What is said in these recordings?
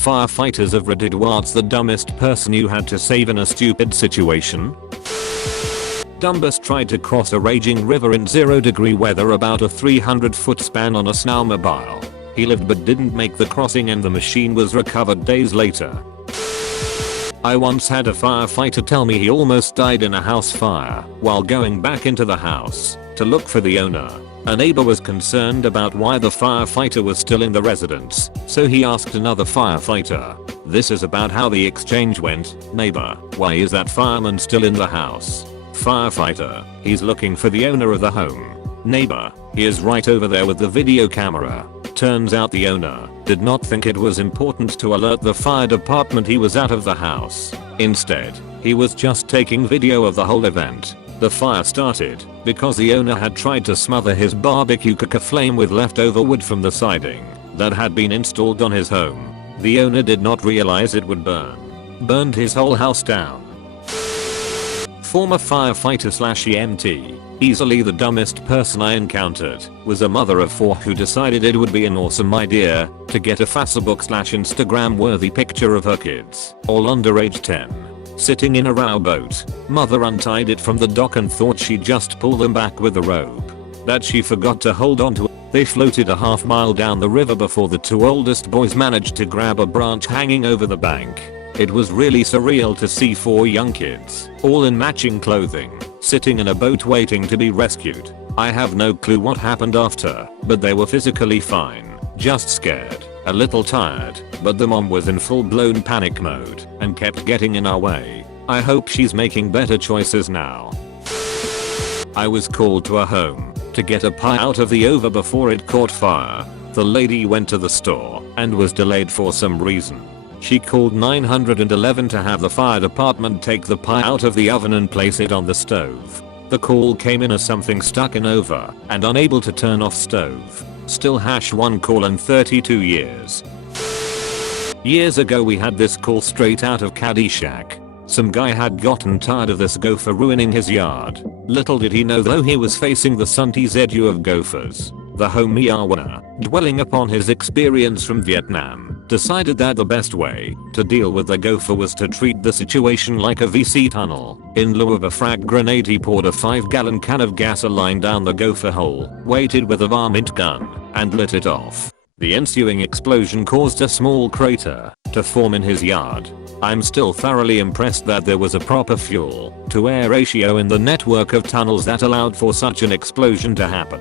Firefighters of Reddit, what's the dumbest person you had to save in a stupid situation? Dumbest tried to cross a raging river in 0-degree weather about a 300-foot span on a snowmobile. He lived but didn't make the crossing and the machine was recovered days later. I once had a firefighter tell me he almost died in a house fire while going back into the house to look for the owner. A neighbor was concerned about why the firefighter was still in the residence, so he asked another firefighter. This is about how the exchange went. Neighbor: why is that fireman still in the house? Firefighter: he's looking for the owner of the home. Neighbor: he is right over there with the video camera. Turns out the owner did not think it was important to alert the fire department he was out of the house. Instead, he was just taking video of the whole event. The fire started because the owner had tried to smother his barbecue flame with leftover wood from the siding that had been installed on his home. The owner did not realize it would burned his whole house down. Former firefighter / EMT. Easily the dumbest person I encountered was a mother of 4 who decided it would be an awesome idea to get a Facebook / Instagram worthy picture of her kids, all under age 10, sitting in a rowboat. Mother untied it from the dock and thought she'd just pull them back with a rope that she forgot to hold onto. They floated a half-mile down the river before the 2 oldest boys managed to grab a branch hanging over the bank. It was really surreal to see 4 young kids, all in matching clothing, sitting in a boat waiting to be rescued. I have no clue what happened after, but they were physically fine, just scared, a little tired, but the mom was in full-blown panic mode and kept getting in our way. I hope she's making better choices now. I was called to a home to get a pie out of the oven before it caught fire. The lady went to the store and was delayed for some reason. She called 911 to have the fire department take the pie out of the oven and place it on the stove. The call came in as something stuck in over and unable to turn off stove. Still #1 call in 32 years. Years ago we had this call straight out of Caddyshack. Some guy had gotten tired of this gopher ruining his yard. Little did he know though he was facing the Sunti's edge of gophers. The homeowner, dwelling upon his experience from Vietnam, decided that the best way to deal with the gopher was to treat the situation like a VC tunnel. In lieu of a frag grenade he poured a 5-gallon can of gasoline down the gopher hole, waited with a varmint gun, and lit it off. The ensuing explosion caused a small crater to form in his yard. I'm still thoroughly impressed that there was a proper fuel to air ratio in the network of tunnels that allowed for such an explosion to happen.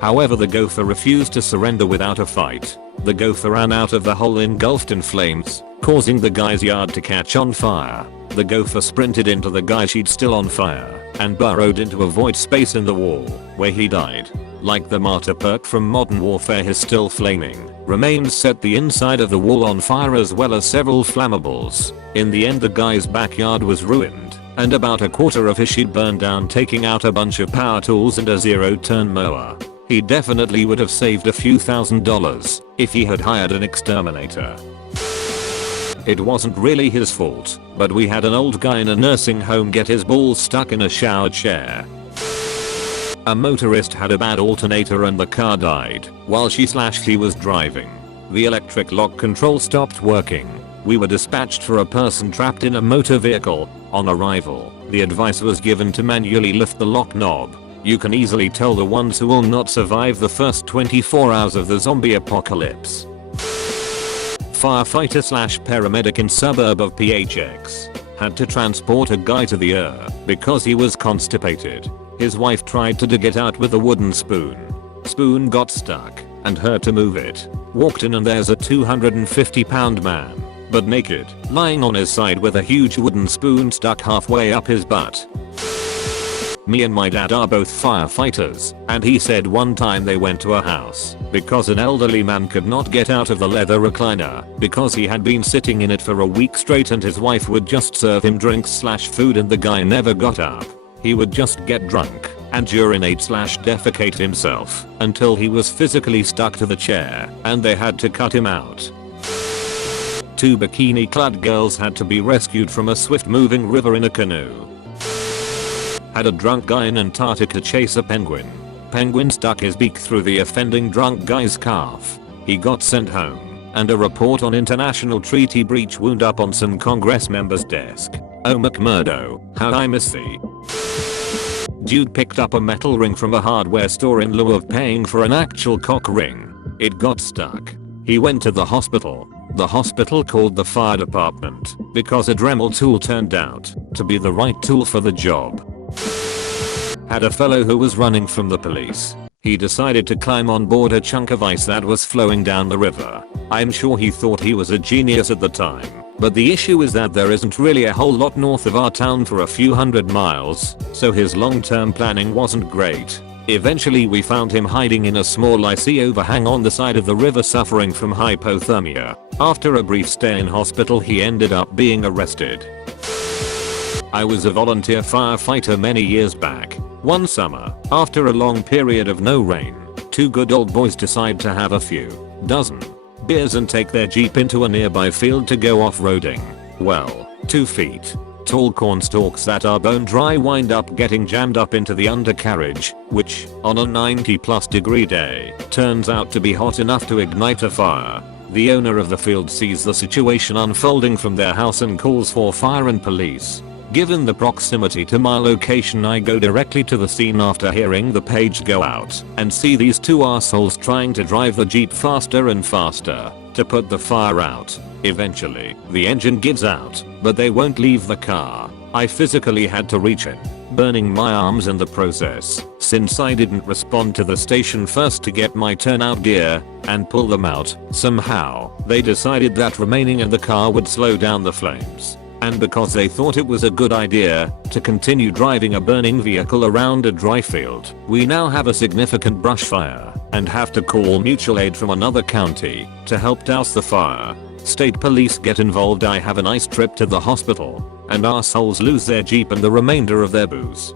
However, the gopher refused to surrender without a fight. The gopher ran out of the hole engulfed in flames, causing the guy's yard to catch on fire. The gopher sprinted into the guy's shed still on fire and burrowed into a void space in the wall, where he died. Like the martyr perk from Modern Warfare, his still flaming remains set the inside of the wall on fire as well as several flammables. In the end the guy's backyard was ruined and about a quarter of his shed burned down, taking out a bunch of power tools and a 0-turn mower. He definitely would have saved a few $1,000s if he had hired an exterminator. It wasn't really his fault, but we had an old guy in a nursing home get his balls stuck in a shower chair. A motorist had a bad alternator and the car died while she was driving. The electric lock control stopped working. We were dispatched for a person trapped in a motor vehicle. On arrival, the advice was given to manually lift the lock knob. You can easily tell the ones who will not survive the first 24 hours of the zombie apocalypse. Firefighter / paramedic in suburb of PHX had to transport a guy to the ER because he was constipated. His wife tried to dig it out with a wooden spoon. Spoon got stuck and her to move it. Walked in and there's a 250-pound man, but naked, lying on his side with a huge wooden spoon stuck halfway up his butt. Me and my dad are both firefighters, and he said one time they went to a house because an elderly man could not get out of the leather recliner because he had been sitting in it for a week straight and his wife would just serve him drinks / food and the guy never got up. He would just get drunk and urinate / defecate himself until he was physically stuck to the chair and they had to cut him out. 2 bikini-clad girls had to be rescued from a swift-moving river in a canoe. Had a drunk guy in Antarctica chase a penguin. Penguin stuck his beak through the offending drunk guy's calf. He got sent home. and a report on international treaty breach wound up on some Congress member's desk. Oh McMurdo, how I miss thee. Dude picked up a metal ring from a hardware store in lieu of paying for an actual cock ring. It got stuck. He went to the hospital. The hospital called the fire department because a Dremel tool turned out to be the right tool for the job. Had a fellow who was running from the police. He decided to climb on board a chunk of ice that was flowing down the river. I'm sure he thought he was a genius at the time, but the issue is that there isn't really a whole lot north of our town for a few hundred miles, so his long-term planning wasn't great. Eventually we found him hiding in a small icy overhang on the side of the river suffering from hypothermia. After a brief stay in hospital he ended up being arrested. I was a volunteer firefighter many years back. One summer, after a long period of no rain, two good old boys decide to have a few dozen beers and take their Jeep into a nearby field to go off-roading. Well, 2 feet tall corn stalks that are bone dry wind up getting jammed up into the undercarriage, which, on a 90+ degree day, turns out to be hot enough to ignite a fire. The owner of the field sees the situation unfolding from their house and calls for fire and police. Given the proximity to my location, I go directly to the scene after hearing the page go out and see these two assholes trying to drive the Jeep faster and faster to put the fire out. Eventually, the engine gives out, but they won't leave the car. I physically had to reach in, burning my arms in the process, since I didn't respond to the station first to get my turnout gear and pull them out. Somehow, they decided that remaining in the car would slow down the flames. And because they thought it was a good idea to continue driving a burning vehicle around a dry field, we now have a significant brush fire and have to call mutual aid from another county to help douse the fire. State police get involved, I have a nice trip to the hospital, and assholes lose their Jeep and the remainder of their booze.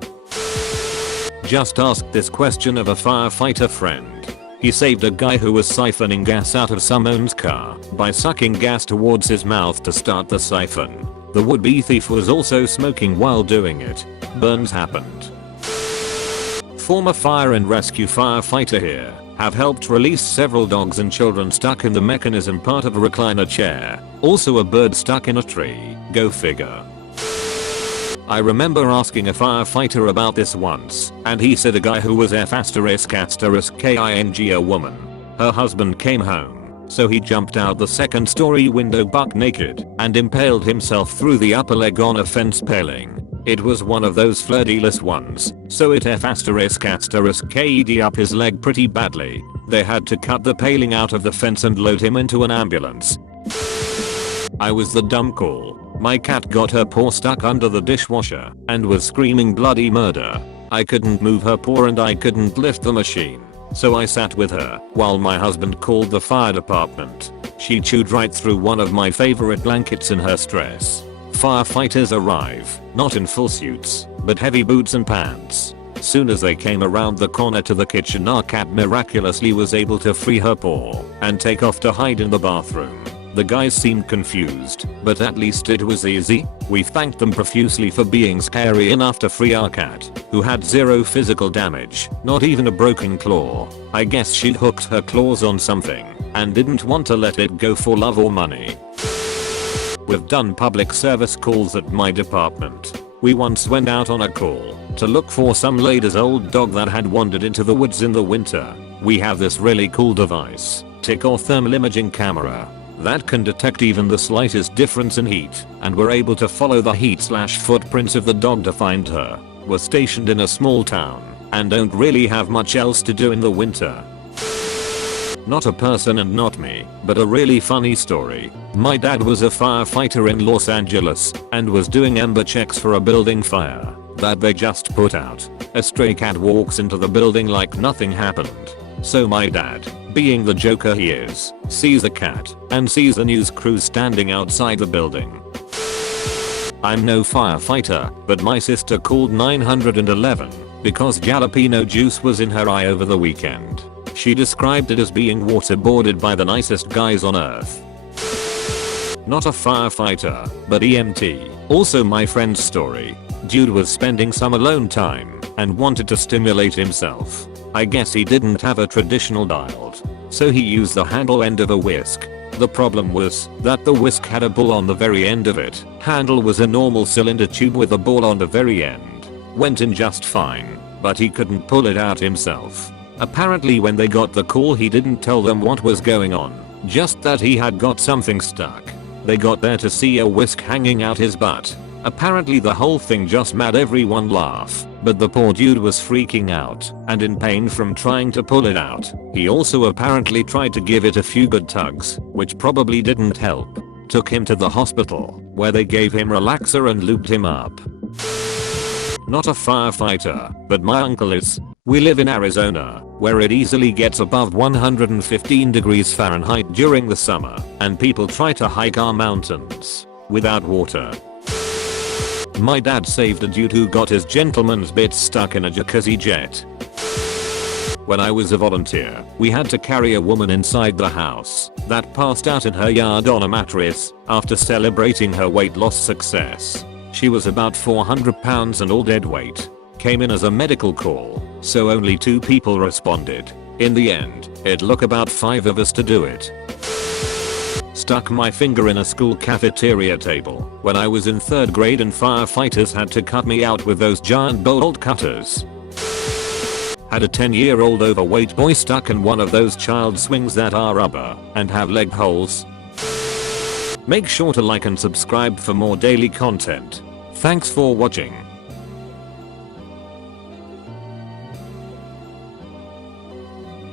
Just asked this question of a firefighter friend. He saved a guy who was siphoning gas out of someone's car by sucking gas towards his mouth to start the siphon. The would-be thief was also smoking while doing it. Burns happened. Former fire and rescue firefighter here. Have helped release several dogs and children stuck in the mechanism part of a recliner chair. Also a bird stuck in a tree. Go figure. I remember asking a firefighter about this once, and he said a guy who was F***ing a woman. Her husband came home. So he jumped out the second story window buck naked and impaled himself through the upper leg on a fence paling. It was one of those flirty-less ones, so it F***ed up his leg pretty badly. They had to cut the paling out of the fence and load him into an ambulance. I was the dumb call. My cat got her paw stuck under the dishwasher and was screaming bloody murder. I couldn't move her paw and I couldn't lift the machine. So I sat with her while my husband called the fire department. She chewed right through one of my favorite blankets in her stress. Firefighters arrive, not in full suits, but heavy boots and pants. Soon as they came around the corner to the kitchen, our cat miraculously was able to free her paw and take off to hide in the bathroom. The guys seemed confused, but at least it was easy. We thanked them profusely for being scary enough to free our cat, who had zero physical damage, not even a broken claw. I guess she'd hooked her claws on something and didn't want to let it go for love or money. We've done public service calls at my department. We once went out on a call to look for some lady's old dog that had wandered into the woods in the winter. We have this really cool device, TIC or thermal imaging camera, that can detect even the slightest difference in heat, and we're able to follow the heat/footprints of the dog to find her. We're stationed in a small town and don't really have much else to do in the winter. Not a person and not me, but a really funny story. My dad was a firefighter in Los Angeles and was doing ember checks for a building fire that they just put out. A stray cat walks into the building like nothing happened. So my dad, being the joker he is, sees the cat and sees the news crew standing outside the building. I'm no firefighter, but my sister called 911 because jalapeno juice was in her eye over the weekend. She described it as being waterboarded by the nicest guys on earth. Not a firefighter, but EMT. Also my friend's story. Dude was spending some alone time and wanted to stimulate himself. I guess he didn't have a traditional dildo, so he used the handle end of a whisk The problem was that the whisk had a ball on the very end of it. Handle was a normal cylinder tube with a ball on the very end. Went in just fine, but he couldn't pull it out himself. Apparently when they got the call he didn't tell them what was going on, just that he had got something stuck. They got there to see a whisk hanging out his butt. Apparently the whole thing just made everyone laugh, but the poor dude was freaking out and in pain from trying to pull it out. He also apparently tried to give it a few good tugs, which probably didn't help. Took him to the hospital, where they gave him relaxer and lubed him up. Not a firefighter, but my uncle is. We live in Arizona, where it easily gets above 115 degrees Fahrenheit during the summer, and people try to hike our mountains without water. My dad saved a dude who got his gentleman's bits stuck in a jacuzzi jet. When I was a volunteer, we had to carry a woman inside the house that passed out in her yard on a mattress after celebrating her weight loss success. She was about 400 pounds and all dead weight. Came in as a medical call, so only 2 people responded. In the end, it took about 5 of us to do it. Stuck my finger in a school cafeteria table when I was in 3rd grade and firefighters had to cut me out with those giant bolt cutters. Had a 10-year-old overweight boy stuck in one of those child swings that are rubber and have leg holes. Make sure to like and subscribe for more daily content. Thanks for watching.